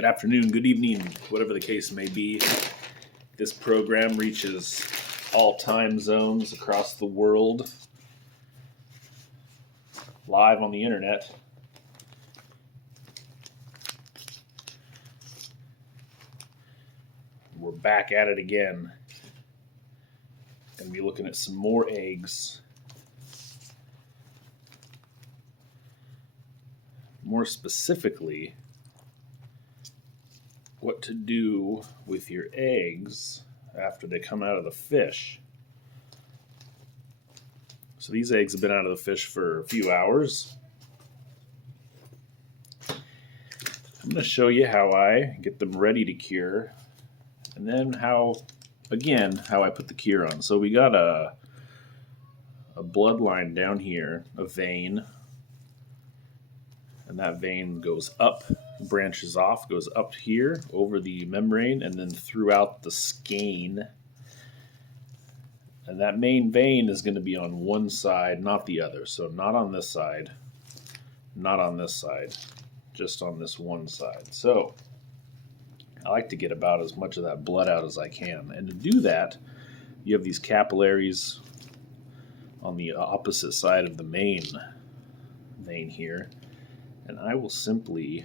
good afternoon, good evening, whatever the case may be. This program reaches all time zones across the world, live on the internet. We're back at it again. Going to be looking at some more eggs. More specifically, what to do with your eggs after they come out of the fish. So these eggs have been out of the fish for a few hours. I'm going to show you how I get them ready to cure, and then how I put the cure on. So we got a bloodline down here, a vein, and that vein goes up, branches off, goes up here over the membrane and then throughout the skein. And that main vein is going to be on one side, not the other. So not on this side, not on this side, just on this one side. So I like to get about as much of that blood out as I can. And to do that, you have these capillaries on the opposite side of the main vein here. And I will simply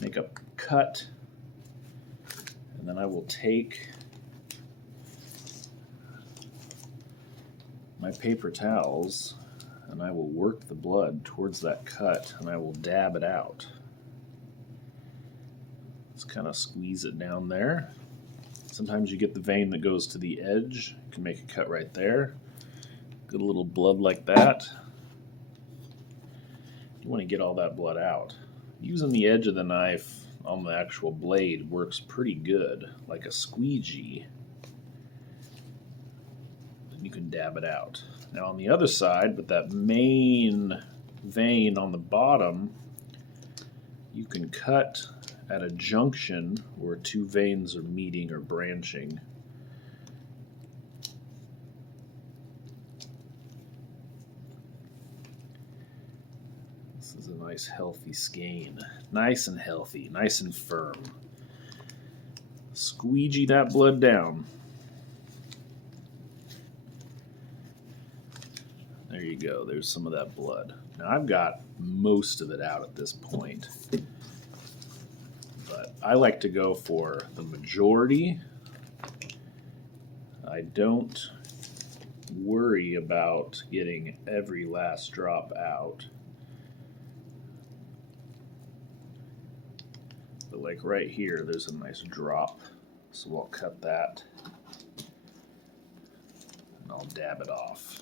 make a cut, and then I will take my paper towels and I will work the blood towards that cut and I will dab it out. Just kind of squeeze it down there. Sometimes you get the vein that goes to the edge. You can make a cut right there. Good little blood like that. You want to get all that blood out. Using the edge of the knife on the actual blade works pretty good, like a squeegee. Then you can dab it out. Now on the other side, with that main vein on the bottom, you can cut at a junction where two veins are meeting or branching. This is a nice healthy skein. Nice and healthy, nice and firm. Squeegee that blood down. There you go, there's some of that blood. Now I've got most of it out at this point, but I like to go for the majority. I don't worry about getting every last drop out. But like right here, there's a nice drop, so I'll cut that and I'll dab it off.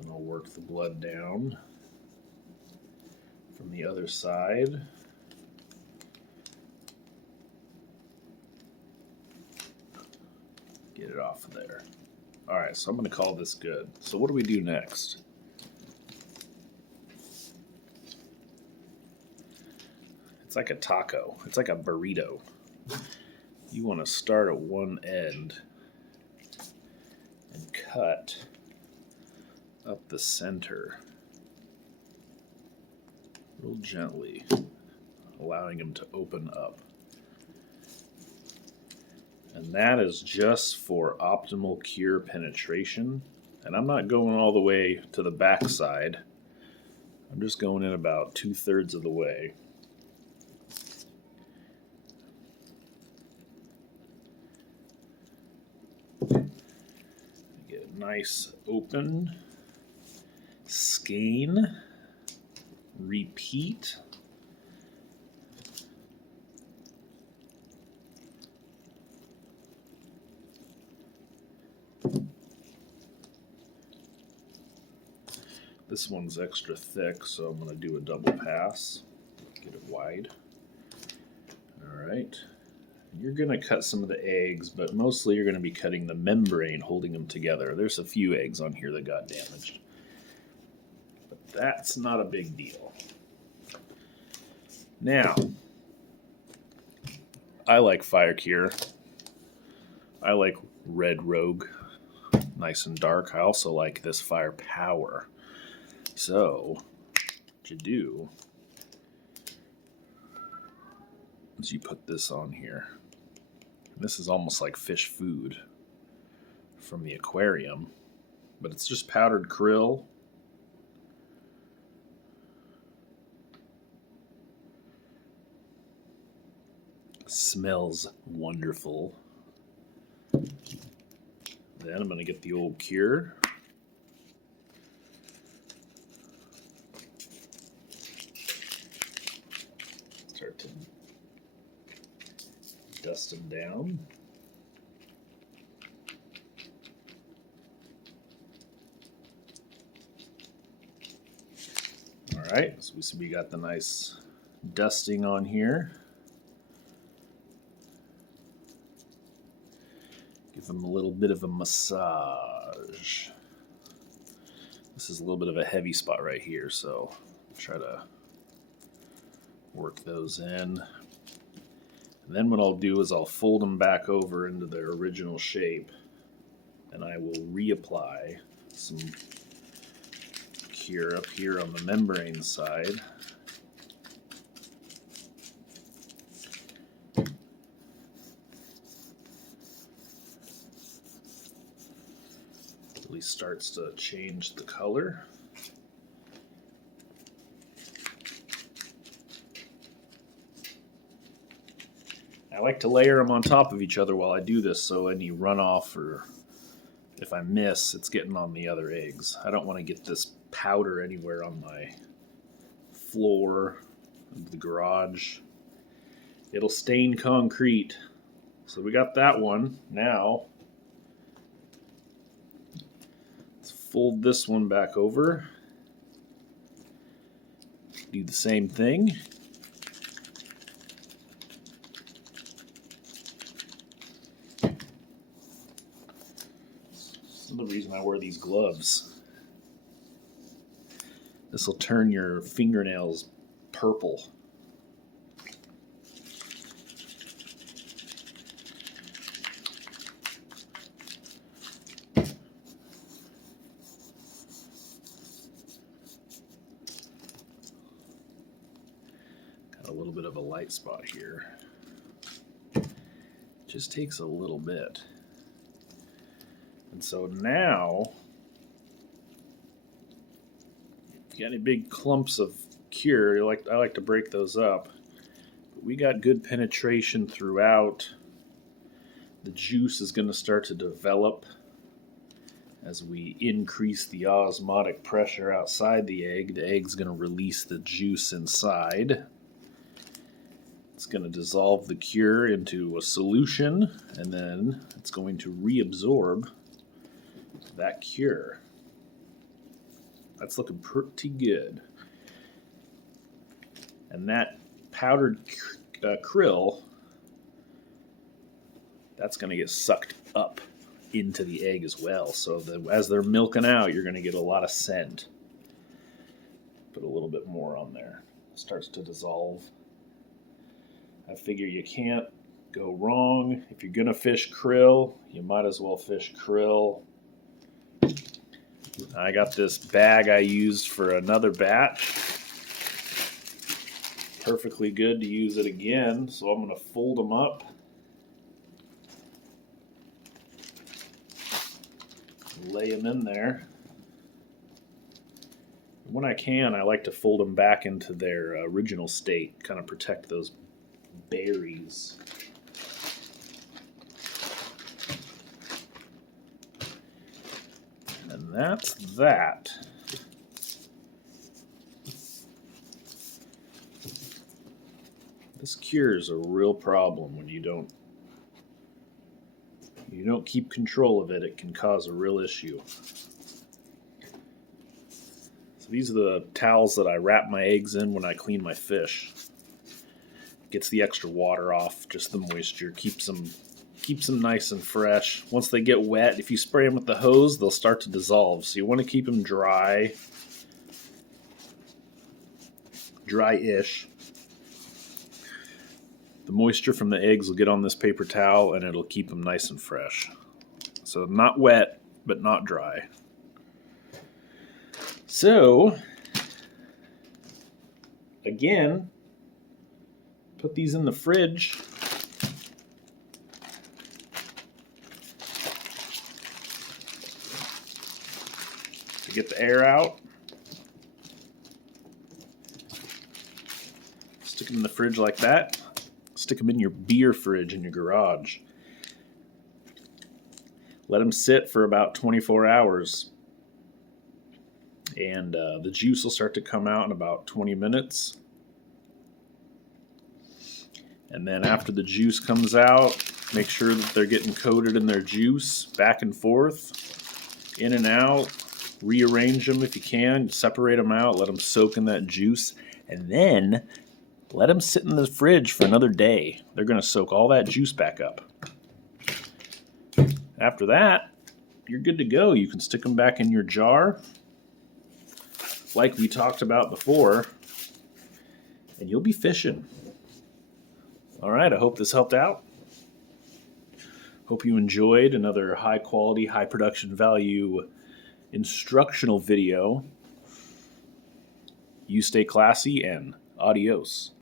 And I'll work the blood down from the other side. Get it off of there. All right, so I'm going to call this good. So what do we do next? It's like a taco. It's like a burrito. You want to start at one end and cut up the center real gently, allowing them to open up. And that is just for optimal cure penetration. And I'm not going all the way to the back side. I'm just going in about 2/3 of the way. Get a nice open skein. Repeat. This one's extra thick, so I'm going to do a double pass. Get it wide. All right. You're going to cut some of the eggs, but mostly you're going to be cutting the membrane, holding them together. There's a few eggs on here that got damaged, but that's not a big deal. Now, I like Fire Cure. I like Red Rogue, nice and dark. I also like this Fire Power. So, what you do as you put this on here. This is almost like fish food from the aquarium, but it's just powdered krill. Smells wonderful. Then I'm going to get the old cure. Start to dust them down. All right, so we got the nice dusting on here. Give them a little bit of a massage. This is a little bit of a heavy spot right here, so try to work those in. And then what I'll do is I'll fold them back over into their original shape, and I will reapply some cure up here on the membrane side. Really starts to change the color. I like to layer them on top of each other while I do this, so any runoff or if I miss, it's getting on the other eggs. I don't want to get this powder anywhere on my floor of the garage. It'll stain concrete. So we got that one. Now, let's fold this one back over. Do the same thing. This is the reason I wear these gloves. This will turn your fingernails purple. Got a little bit of a light spot here. Just takes a little bit. And so now, if you got any big clumps of cure, I like to break those up. But we got good penetration throughout. The juice is going to start to develop as we increase the osmotic pressure outside the egg. The egg's going to release the juice inside. It's going to dissolve the cure into a solution, and then it's going to reabsorb that cure. That's looking pretty good. And that powdered krill, that's going to get sucked up into the egg as well. So as they're milking out, you're going to get a lot of scent. Put a little bit more on there. It starts to dissolve. I figure you can't go wrong. If you're going to fish krill, you might as well fish krill. I got this bag I used for another batch. Perfectly good to use it again, so I'm going to fold them up. Lay them in there. When I can, I like to fold them back into their original state, kind of protect those berries. And that's that. This cure is a real problem when you don't keep control of it. It can cause a real issue. So these are the towels that I wrap my eggs in when I clean my fish. Gets the extra water off, just the moisture, keeps them nice and fresh. Once they get wet, if you spray them with the hose, they'll start to dissolve. So you want to keep them dry-ish. The moisture from the eggs will get on this paper towel and it'll keep them nice and fresh. So not wet, but not dry. So, again, Put these in the fridge. To get the air out. Stick them in the fridge like that. Stick them in your beer fridge in your garage. Let them sit for about 24 hours. And the juice will start to come out in about 20 minutes. And then after the juice comes out, make sure that they're getting coated in their juice, back and forth, in and out. Rearrange them if you can, separate them out, let them soak in that juice, and then let them sit in the fridge for another day. They're going to soak all that juice back up. After that, you're good to go. You can stick them back in your jar, like we talked about before, and you'll be fishing. All right, I hope this helped out. Hope you enjoyed another high quality, high production value instructional video. You stay classy and adios.